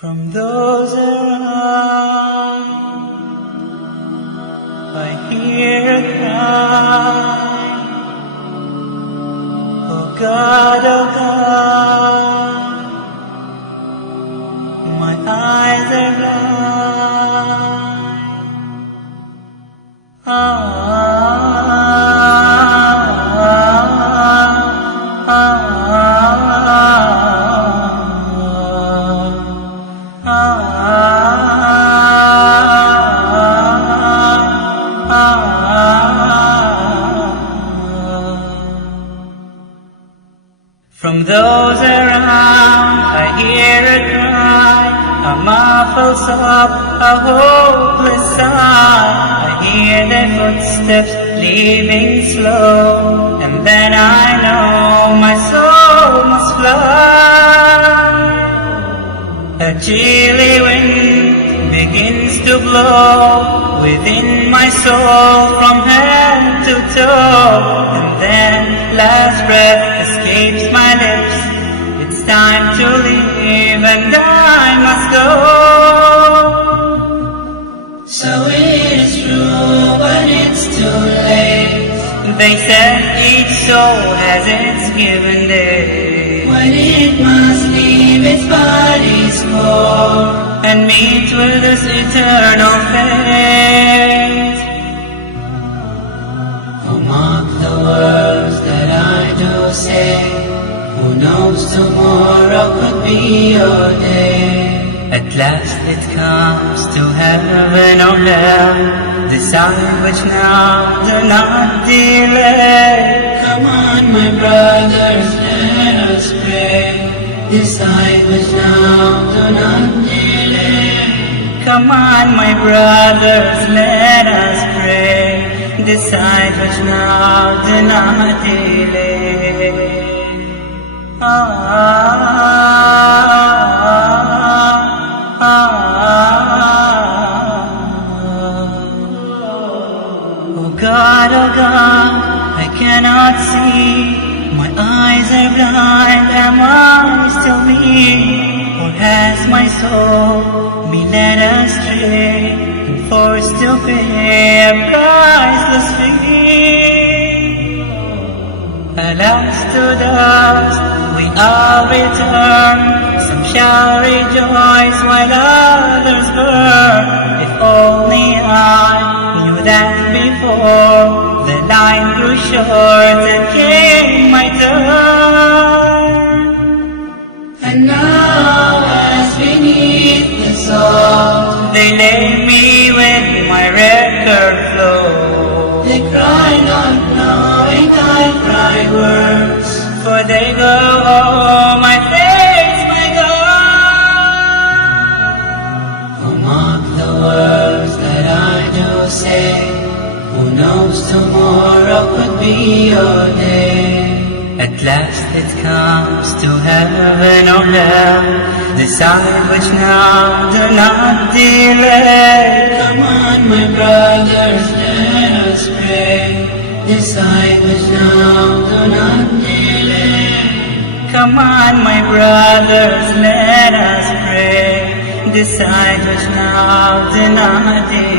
From those around, I hear a cry. Oh God, my eyes are From those around, I hear a cry, a muffled sob, a hopeless sigh. I hear their footsteps leaving slow, and then I know my soul must fly. A chilly wind begins to blow within my soul from head to toe, and then last breath escapes my lips. It's time to leave and I must go. So it is true, but it's too late. They said each soul has its given day, when it must leave its body's core and meet with this eternal fate. Oh, mark the words that I do say. Who knows, tomorrow could be your day. At last it comes to heaven or hell. Decide which now, do not delay. Come on, my brothers, let us pray. Decide which now, do not delay. Come on, my brothers, let us pray. Decide which now, do not delay. Oh God, I cannot see. My eyes are blind, am I still me? Or has my soul been led astray and forced to pay a priceless fee? Alas, to dust we all return. Some shall rejoice while others burn. If only I knew that before the line grew short and came my turn. And now as beneath the salt they lay me with my record flow. They cry not knowing I cry words, for they go, oh my face, my God. Oh, mark the words that I do say. Who knows, tomorrow could be your day. At last it comes to heaven or hell. Decide which now, do not delay. Come on, my brothers, let us pray. Decide which now, do not delay. Come on, my brothers, let us pray. Decide which now, do not delay.